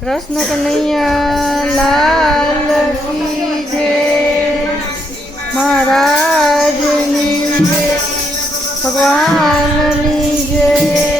કૃષ્ણ કનૈયા લાલ કી જય મહારાજની જય ભગવાનની જય.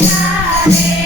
Maria.